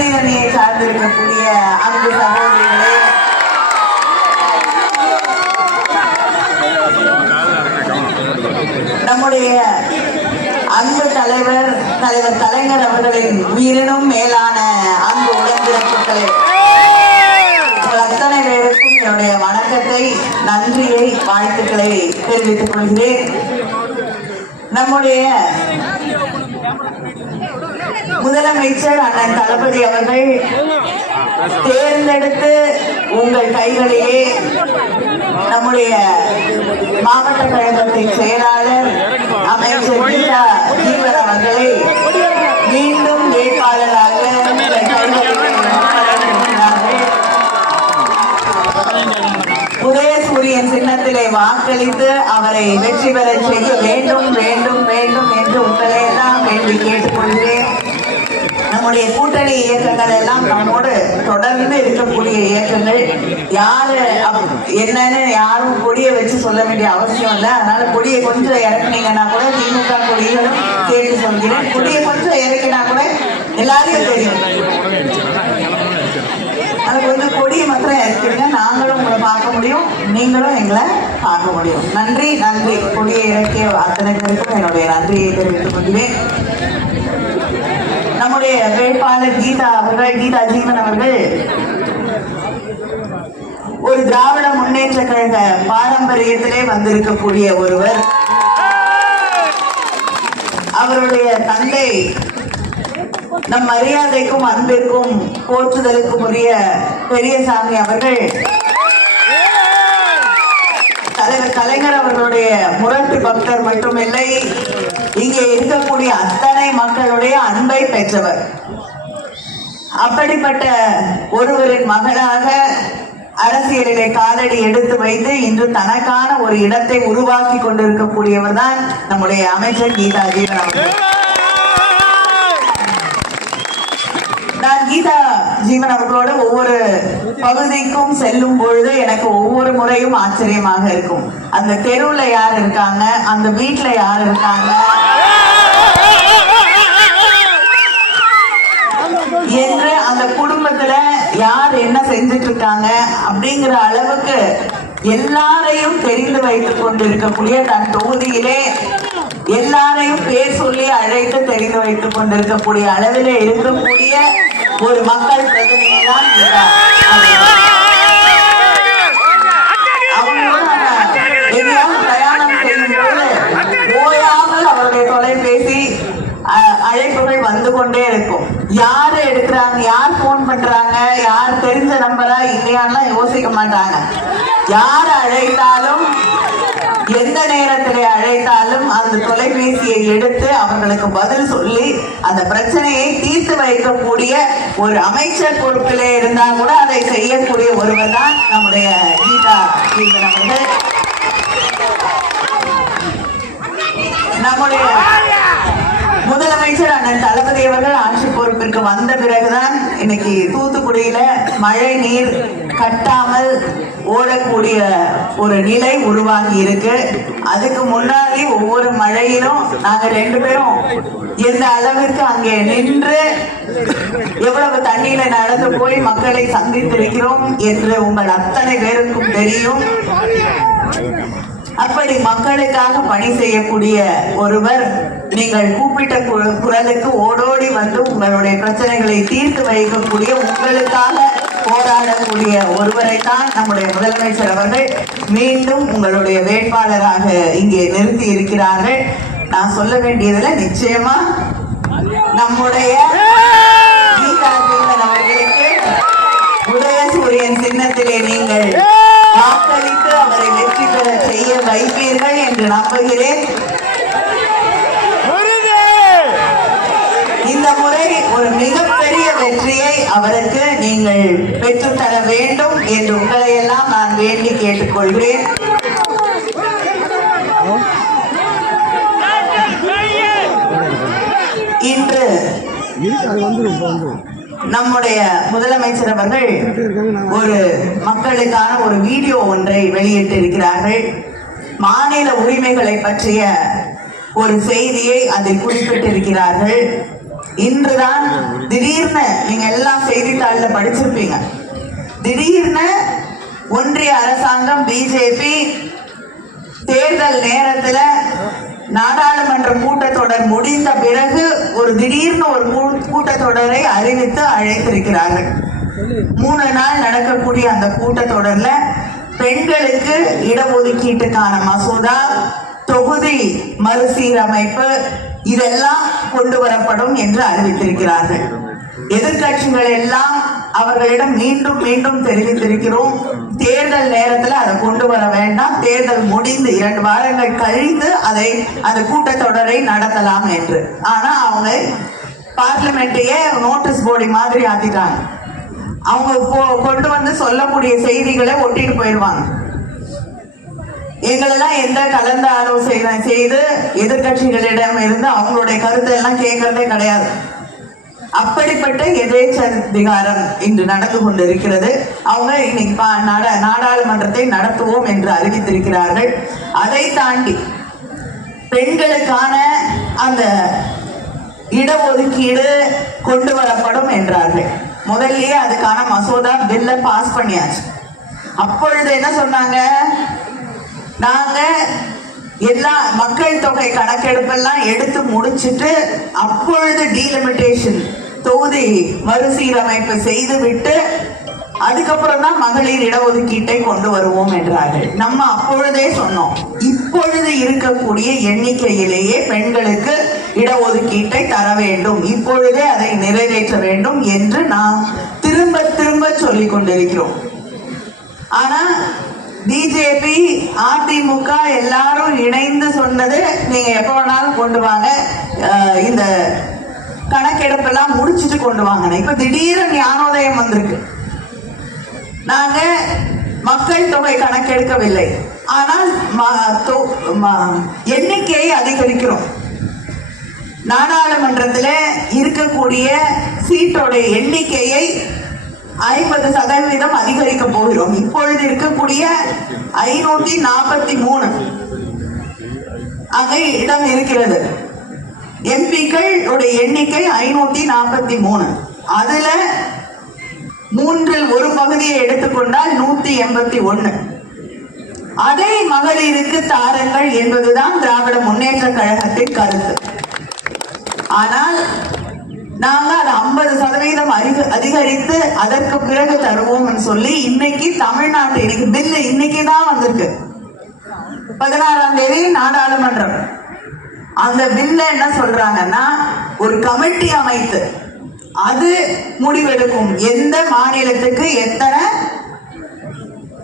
திருநீரணியை சார்ந்திருக்கக்கூடிய அன்பு சகோதரிகளே, நம்முடைய அன்பு தலைவர் கலைஞர் அவர்களின் உயிரினும் மேலான அன்பு உடன்பிறப்புகளே, அத்தனை பேருக்கும் என்னுடைய வணக்கத்தை, நன்றியை, வாழ்த்துக்களை தெரிவித்துக் கொள்கிறேன். நம்முடைய முதலமைச்சர் அண்ணன் தளபதி அவர்கள் தேர்ந்தெடுத்து உங்கள் கைகளிலே நம்முடைய மாவட்ட கழகத்தின் செயலாளர் அமைச்சர் கீதா ஜீவன் அவர்களை மீண்டும் வேட்பாளராக உதயசூரியன் சின்னத்திலே வாக்களித்து அவரை வெற்றி பெற செய்ய வேண்டும் வேண்டும் வேண்டும் என்று உங்களை எல்லாம் வேண்டி கேட்டுக்கொள்கிறேன். நம்முடைய கூட்டணி இயக்கங்கள் எல்லாம் நம்மோடு தொடர்ந்து இருக்கக்கூடிய இயக்கங்கள். யாரு என்னன்னு யாரும் கொடியை வச்சு சொல்ல வேண்டிய அவசியம் இல்லை. அதனால கொடியை கொஞ்சம் இறக்குனீங்கன்னா கூட திமுக கொடிகளும் கேட்டு சொல்கிறேன். கொடியை கொஞ்சம் இறக்கினா கூட எல்லாரையும் தெரியும். அது கொஞ்சம் கொடியை மாத்திரம் இறக்கிடுங்க, நாங்களும் உங்களை பார்க்க முடியும், நீங்களும் எங்களை பார்க்க முடியும். நன்றி நன்றி. கொடியை இறக்கிய அத்தனை பேருக்கும் என்னுடைய நன்றியை தெரிவித்துக் கொள்கிறேன். நம்முடைய வேட்பாளர் கீதா ஜீவன் அவர்கள் ஒரு திராவிட முன்னேற்ற கழக பாரம்பரியத்திலே வந்திருக்கக்கூடிய ஒருவர். அவருடைய தந்தை நம் மரியாதைக்கும் அன்பிற்கும் போற்றுதலுக்கும் உரிய பெரியசாமி அவர்கள் தலைவர் கலைஞர் அவர்களுடைய முரட்டு பக்தர் மட்டுமில்லை, இங்கே இருக்கக்கூடிய அத்தனை மக்களுடைய அன்பை பெற்றவர். அப்படிப்பட்ட ஒருவரின் மகளாக அரசியலிலே காலடி எடுத்து வைத்து இன்று தனக்கான ஒரு இடத்தை உருவாக்கி கொண்டிருக்கக்கூடியவர் தான் நம்முடைய அமைச்சர் கீதா ஜீவன் அவர்கள். நான் கீதா ஜீவன் அவர்களோடு ஒவ்வொரு பகுதிக்கும் செல்லும் பொழுது எனக்கு ஒவ்வொரு முறையும் ஆச்சரியமாக இருக்கும். அந்த தெருவுல யார் இருக்காங்க, அந்த வீட்டுல யார் இருக்காங்க என்று, அந்த குடும்பத்துல யார் என்ன செஞ்சுட்டு இருக்காங்க அப்படிங்கிற அளவுக்கு எல்லாரையும் தெரிந்து வைத்துக் கொண்டிருக்கக்கூடிய தன் தொகுதியிலே எல்லாரையும் பேர் சொல்லி அழைத்து தெரிந்து வைத்துக் கொண்டிருக்கக்கூடிய அளவிலே இருக்கக்கூடிய ஒரு மக்கள் பிரதிநிதி தான் கீதா. பிரயாணம் செய்யும் போது ஓயாமல் அவருடைய தொலைபேசி அழைப்புகள் வந்து கொண்டே இருக்கும். யாரு எடுக்கிறாங்க, யார் போன் பண்றாங்க, யார் தெரிஞ்ச நம்பரா இல்லையான்னு யோசிக்க மாட்டாங்க. யார் அழைத்தாலும் எந்த நேரத்திலே அழைத்தாலும் அந்த தொலைபேசியை எடுத்து அவர்களுக்கு பதில் சொல்லி அந்த பிரச்சனையை தீர்த்து வைக்கக்கூடிய ஒரு அமைச்சர் பொறுப்பிலே இருந்தா கூட அதை செய்யக்கூடிய ஒருவர் தான் நம்முடைய கீதா ஜீவன் அவர்கள். நம்முடைய முதலமைச்சர் அண்ணன் தளபதி அவர்கள் ஆட்சி பொறுப்பிற்கு வந்த பிறகுதான் இன்னைக்கு தூத்துக்குடியில மழை நீர் கட்டாமல் ஓடக்கூடிய ஒரு நிலை உருவாகி இருக்கு. அதுக்கு முன்னாடி ஒவ்வொரு மழையிலும் நாங்க ரெண்டு பேரும் எந்த அளவிற்கு அங்கே நின்று எவ்வளவு தண்ணீரை நடந்து போய் மக்களை சந்தித்திருக்கிறோம் என்று உங்கள் அத்தனை பேருக்கும் தெரியும். அப்படி மக்களுக்காக பணி செய்யக்கூடிய ஒருவர், நீங்கள் கூப்பிட்ட குரலுக்கு ஓடோடி வந்து உங்களுடைய பிரச்சனைகளை தீர்த்து வைக்கக்கூடிய, உங்களுக்காக போராடக்கூடிய ஒருவரைத்தான் நம்முடைய முதலமைச்சர் அவர்கள் மீண்டும் உங்களுடைய வேட்பாளராக இங்கே நிறுத்தி இருக்கிறார்கள். நான் சொல்ல வேண்டியதுல நிச்சயமா நம்முடைய கீதா ஜீவன் அவர்களுக்கு உதயசூரியன் சின்னத்திலே நீங்கள் வாக்களித்து அவரை வெற்றி பெற செய்ய வைப்பீர்கள் என்று நம்புகிறேன். இந்த முறை ஒரு மிகப்பெரிய வெற்றியை அவருக்கு நீங்கள் பெற்றுத்தர வேண்டும் என்று உங்களை எல்லாம் நான் வேண்டி கேட்டுக்கொள்கிறேன். இன்று நம்முடைய முதலமைச்சர் அவர்கள் ஒரு மக்களுக்கான ஒரு வீடியோ ஒன்றை வெளியிட்டு இருக்கிறார்கள். மாநில உரிமைகளை பற்றிய ஒரு செய்தியை அதில் குறிப்பிட்டிருக்கிறார்கள். இன்றுதான் திடீர்னு நீங்க எல்லாம் செய்தித்தாள்ல படிச்சிருப்பீங்க, திடீர்னு ஒன்றிய அரசாங்கம் பிஜேபி தேர்தல் நேரத்துல நாடாளுமன்ற கூட்டத்தொடர் முடிந்த பிறகு ஒரு திடீர்னு ஒரு கூட்டத்தொடரை அறிவித்து அழைத்திருக்கிறார்கள். 3 நாள் நடக்கக்கூடிய அந்த கூட்டத்தொடர்ல பெண்களுக்கு இடஒதுக்கீட்டுக்கான மசோதா, தொகுதி மறுசீரமைப்பு இதெல்லாம் கொண்டு வரப்படும் என்று அறிவித்திருக்கிறார்கள். எதிர்கட்சிகள் எல்லாம் அவர்களிடம் மீண்டும் மீண்டும் தெரிவித்திருக்கிறோம், தேர்தல் நேரத்தில் அதை கொண்டு வர வேண்டாம், தேர்தல் முடிந்து 2 வாரங்கள் கழித்து அந்த கூட்டத்தொடரை நடத்தலாம் என்று. ஆனா அவங்க பார்லிமெண்ட்டையே நோட்டீஸ் போர்டு மாதிரி ஆத்திட்டாங்க. அவங்க கொண்டு வந்து சொல்லக்கூடிய செய்திகளை ஒட்டிட்டு போயிடுவாங்க. எங்களெல்லாம் எந்த கலந்த ஆலோசனை செய்து எதிர்கட்சிகளிடம் இருந்து அவங்களுடைய கருத்தை எல்லாம் கேட்கறதே கிடையாது. அப்படிப்பட்ட எதேச்சதிகாரம் இன்று நடந்து கொண்டிருக்கிறது. அவங்க இன்னைக்கு நாடாளுமன்றத்தை நடத்துவோம் என்று அறிவித்திருக்கிறார்கள். அதை தாண்டி பெண்களுக்கான அந்த இடஒதுக்கீடு கொண்டு வரப்படும் என்றார்கள். முதல்லயே அதுக்கான மசோதா பில்ல பாஸ் பண்ணியாச்சு. அப்பொழுது என்ன சொன்னாங்க, நாங்க எல்லா மக்கள் தொகை கணக்கெடுப்பெல்லாம் எடுத்து முடிச்சுட்டு அப்பொழுது டீலிமிட்டேஷன் தொகுதி மறுசீரமைப்பு செய்து விட்டு அதுக்கப்புறம் தான் மகளிர் இடஒதுக்கீட்டை கொண்டு வருவோம் என்றார்கள். நம்ம அப்பொழுதே சொன்னோம், இப்பொழுது இருக்கக்கூடிய எண்ணிக்கையிலேயே பெண்களுக்கு இடஒதுக்கீட்டை தர வேண்டும், இப்பொழுதே அதை நிறைவேற்ற வேண்டும் என்று நாம் திரும்ப திரும்ப சொல்லிக் கொண்டிருக்கிறோம். ஆனா பிஜேபி, அதிமுக எல்லாரும் இணைந்து சொன்னது, நீங்க எப்ப வேணாலும் கொண்டு வாங்க, இந்த கணக்கெடுப்பெல்லாம் முடிச்சுட்டு கொண்டு வாங்க. இப்ப திடீர்னு ஞானோதயம் வந்திருக்கு. நாங்க மக்கள் தொகை கணக்கெடுக்கவில்லை, ஆனால் எண்ணிக்கையை அதிகரிக்கிறோம். நாடாளுமன்றத்தில் இருக்கக்கூடிய சீட்டோட எண்ணிக்கையை 50% அதிகரிக்க போகிறோம். இப்பொழுது இருக்கக்கூடிய 543 அங்கே இடம் இருக்கிறது. எம்பிக்கள் எண்ணிக்கை 543. அதுல 3 ஒரு பகுதியை எடுத்துக்கொண்டால் 181. அதை மகளிருக்கு தாருங்கள் என்பதுதான் திராவிட முன்னேற்ற கழகத்தின் கருத்து. ஆனால் நாங்க அதை 50% அதிகரித்து அதற்கு பிறகு தருவோம் சொல்லி இன்னைக்கு தமிழ்நாட்டு பில்லு இன்னைக்கு தான் வந்திருக்கு. 16ஆம் தேதி நாடாளுமன்றம். அந்த பில்ல என்ன சொல்றாங்கன்னா, ஒரு கமிட்டி அமைத்து அது முடிவெடுக்கும் எந்த மாநிலத்துக்கு எத்தனை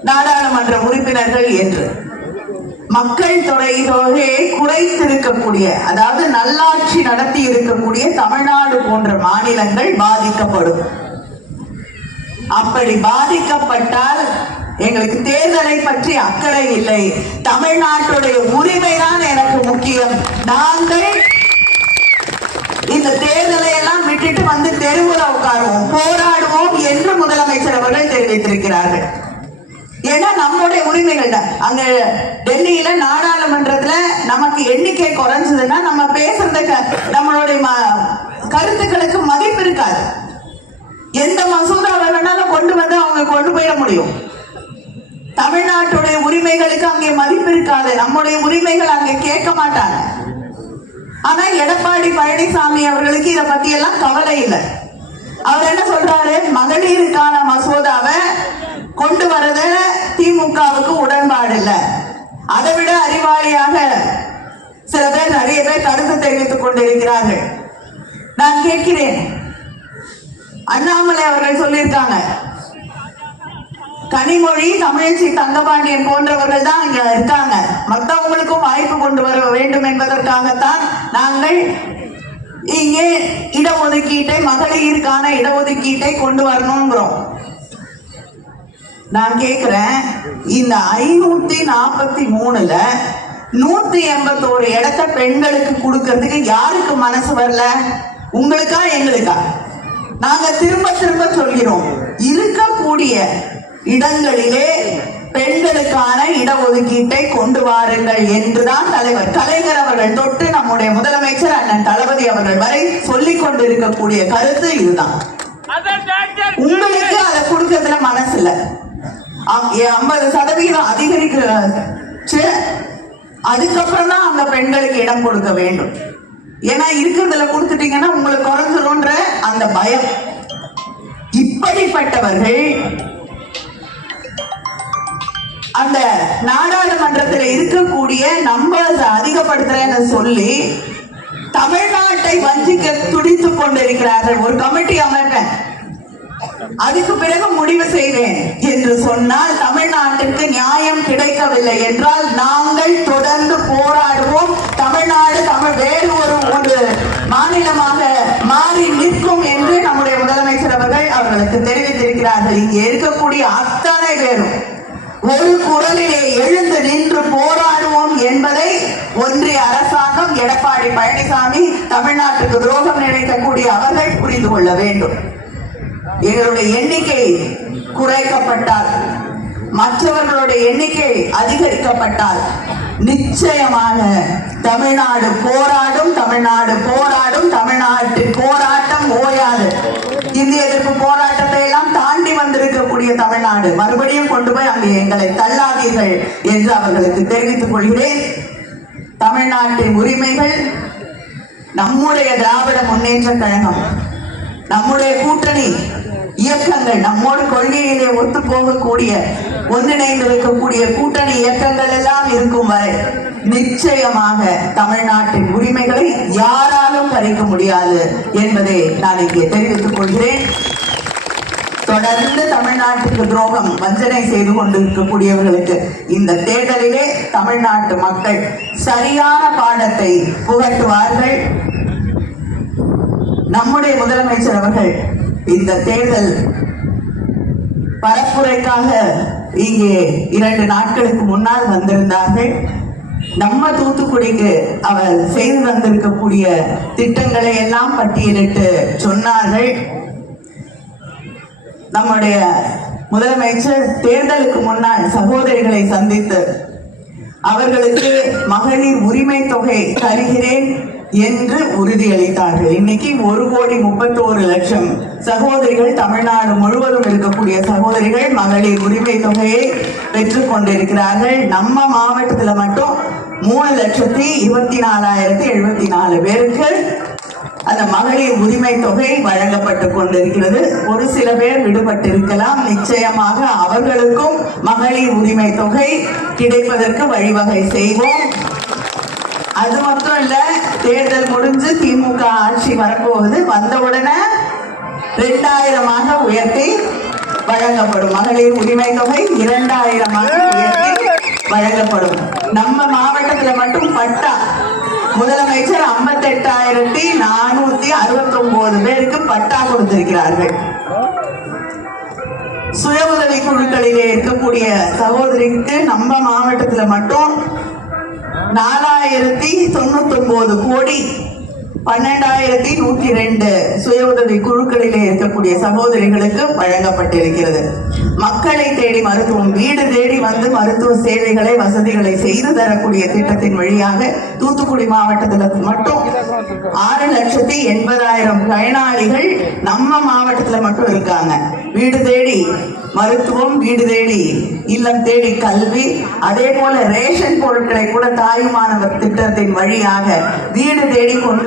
நாடாளுமன்ற உறுப்பினர்கள் என்று. மக்கள் தொகையை குறைத்திருக்கக்கூடிய, அதாவது நல்லாட்சி நடத்தி இருக்கக்கூடிய தமிழ்நாடு போன்ற மாநிலங்கள் பாதிக்கப்படும். அப்படி பாதிக்கப்பட்டால் எங்களுக்கு தேர்தலை பற்றி அக்கறை இல்லை, தமிழ்நாட்டுடைய உரிமைதான் எனக்கு முக்கியம், நாங்கள் இந்த தேர்தலை எல்லாம் விட்டுட்டு வந்து தெருவில் உட்காருவோம், போராடுவோம் என்று முதலமைச்சர் அவர்கள் தெரிவித்திருக்கிறார்கள். ஏன்னா நம்முடைய உரிமைகள் தான். அங்க டெல்லியில நாடாளுமன்றத்துல நமக்கு எண்ணிக்கை குறைஞ்சதுன்னா நம்ம பேசுறதுக்கு நம்மளுடைய கருத்துக்களுக்கு மதிப்பு இருக்காது. எந்த மசோதாவை வேணாலும் கொண்டு வந்து அவங்க கொண்டு போயிட முடியும். தமிழ்நாட்டுடைய உரிமைகளுக்கு அங்கே மதிப்பு இருக்காது, நம்முடைய உரிமைகள் அங்கே கேட்க மாட்டாங்க. ஆனா எடப்பாடி பழனிசாமி அவர்களுக்கு இதை பத்தி எல்லாம் கவலை இல்லை. அவர் என்ன சொல்றாரு, மகளிருக்கான மசோதாவை கொண்டு வரத திமுகவுக்கு உடன்பாடு இல்லை. அதை விட அறிவாளியாக சில பேர், நிறைய பேர் கருத்து தெரிவித்துக் கொண்டிருக்கிறார்கள். நான் கேட்கிறேன், அண்ணாமலை அவர்கள் சொல்லியிருக்காங்க, கனிமொழி, தமிழச்சி தங்கபாண்டியன் போன்றவர்கள் தான் இங்க இருக்காங்க, மற்றவங்களுக்கும் வாய்ப்பு கொண்டு வர வேண்டும் என்பதற்காகத்தான் நாங்கள் இங்கே இடஒதுக்கீட்டை, மகளிருக்கான இடஒதுக்கீட்டை கொண்டு வரணுங்கிறோம். நான் கேட்கிறேன், இந்த 543ல 181 இடத்தை பெண்களுக்கு கொடுக்கறதுக்கு யாருக்கு மனசு வரல? உங்களுக்கா எங்களுக்கா? நாங்க திரும்ப திரும்ப சொல்கிறோம், இருக்கக்கூடிய இடங்களிலே பெண்களுக்கான இடஒதுக்கீட்டை கொண்டு வாருங்கள் என்றுதான் தலைவர் கலைஞர் அவர்கள் தொட்டு நம்முடைய முதலமைச்சர் அண்ணன் தளபதி அவர்கள் வரை சொல்லிக் கொண்டிருக்கக்கூடிய கருத்து இதுதான். உங்களுக்கு அதை கொடுக்கறதுல மனசு இல்ல. 50% அதிகரிச்சு அதுக்கப்புறம் தான் அந்த பெண்களுக்கு இடம் கொடுக்க வேண்டும். ஏன்னா இருக்கிறதுல கொடுத்துட்டீங்கன்னா உங்களுக்கு குறைஞ்சிரும்ன்ற அந்த பயம். இப்படிப்பட்டவர்கள் அந்த நாடாளுமன்றத்தில் இருக்கக்கூடிய நம்பர்ஸ் அதிகப்படுத்துறேன்னு சொல்லி தமிழ்நாட்டை வஞ்சிக்க துடித்துக் கொண்டிருக்கிறார்கள். ஒரு கமிட்டி அமைப்பேன், அதுக்கு பிறகு முடிவு செய்வேன் என்று சொன்னால் தமிழ்நாட்டிற்கு நியாயம் கிடைக்கவில்லை என்றால் நாங்கள் தொடர்ந்து போராடுவோம். தமிழ்நாடு வேறு ஒரு மாநிலமாக மாறி நிற்கும் என்று நம்முடைய முதலமைச்சர் அவர்களுக்கு தெரிவித்திருக்கிறார்கள். இங்கே இருக்கக்கூடிய அத்தனை பேரும் ஒரு குரலிலே எழுந்து நின்று போராடுவோம் என்பதை ஒன்றிய அரசாங்கம் எடப்பாடி பழனிசாமி தமிழ்நாட்டுக்கு துரோகம் நினைக்கக்கூடிய அவர்கள் புரிந்து கொள்ள வேண்டும். எங்களுடைய எண்ணிக்கை குறைக்கப்பட்டால், மற்றவர்களுடைய எண்ணிக்கை அதிகரிக்கப்பட்டால் நிச்சயமாக தமிழ்நாடு போராடும், தமிழ்நாடு போராடும், தமிழ்நாட்டு போராட்டம் ஓயாது. இந்திய எதிர்ப்பு போராட்டத்தை எல்லாம் தாண்டி வந்திருக்கக்கூடிய தமிழ்நாடு மறுபடியும் கொண்டு போய் அங்கே எங்களை தள்ளாதீர்கள் என்று அவர்களுக்கு தெரிவித்துக் கொள்கிறேன். தமிழ்நாட்டின் உரிமைகள் நம்முடைய திராவிட முன்னேற்ற கழகம், நம்முடைய கூட்டணி இயக்கங்கள், நம்மோடு கொள்கையிலே ஒத்து போகக்கூடிய ஒன்றிணைந்து இருக்கக்கூடிய கூட்டணி இயக்கங்கள் எல்லாம் இருக்கும் வரை நிச்சயமாக தமிழ்நாட்டின் உரிமைகளை யாராலும் பறிக்க முடியாது என்பதை நான் இங்கே தெரிவித்துக் கொள்கிறேன். தொடர்ந்து தமிழ்நாட்டுக்கு துரோகம் வஞ்சனை செய்து கொண்டிருக்கக்கூடியவர்களுக்கு இந்த தேர்தலிலே தமிழ்நாட்டு மக்கள் சரியான பாடத்தை புகட்டுவார்கள். நம்முடைய முதலமைச்சர் அவர்கள் இந்த தேர்தல் பரப்புரைக்காக இங்கே 2 நாட்களுக்கு முன்னால் வந்திருந்தார்கள். நம்ம தூத்துக்குடிக்கு அவர் செய்து வந்திருக்கக்கூடிய திட்டங்களை எல்லாம் பட்டியலிட்டு சொன்னார்கள். நம்முடைய முதலமைச்சர் தேர்தலுக்கு முன்னால் சகோதரிகளை சந்தித்து அவர்களுக்கு மகளிர் உரிமை தொகை தருகிறேன் என்று உறுதியளித்தார்கள். இன்னைக்கு 1,31,00,000 சகோதரிகள் தமிழ்நாடு முழுவதும் இருக்கக்கூடிய சகோதரிகள் மகளிர் உரிமை தொகையை பெற்றுக் கொண்டிருக்கிறார்கள். நம்ம மாவட்டத்துல மட்டும் 3,24,074 பேருக்கு அந்த மகளிர் உரிமை தொகை வழங்கப்பட்டு கொண்டிருக்கிறது. ஒரு சில பேர் விடுபட்டிருக்கலாம். நிச்சயமாக அவர்களுக்கும் மகளிர் உரிமை தொகை கிடைப்பதற்கு வழிவகை செய்வோம். அது மட்டும் இல்ல, தேர்தல் முடிஞ்சு திமுக ஆட்சி வரப்போகுது, வந்தவுடனே 2000 உயர்த்தி வழங்கப்படும். மகளிர் உரிமை தொகை 2000 உயர்த்தி வழங்கப்படும். நம்ம மாவட்டத்துல மட்டும் பட்டா முதலமைச்சர் 58,469 பேருக்கு பட்டா கொடுத்திருக்கிறார்கள். சுய உதவி குழுக்களிலே இருக்கக்கூடிய சகோதரிக்கு நம்ம மாவட்டத்துல மட்டும் 4,099 கோடி 12,102 சுய உதவி குழுக்களிலே இருக்கக்கூடிய சகோதரிகளுக்கு வழங்கப்பட்டிருக்கிறது. மக்களை தேடி மருத்துவம், வீடு தேடி வந்து மருத்துவ சேவைகளை வசதிகளை செய்து தரக்கூடிய திட்டத்தின் வழியாக தூத்துக்குடி மாவட்டத்தில் மட்டும் 6,80,000 பயனாளிகள் நம்ம மாவட்டத்தில் மட்டும் இருக்காங்க. வீடு தேடி மருத்துவம், வீடு தேடி இல்லம் தேடி கல்வி, அதே போல ரேஷன் பொருட்களை கூட தாயுமானவர் திட்டத்தின் வழியாக வீடு தேடி கொண்டு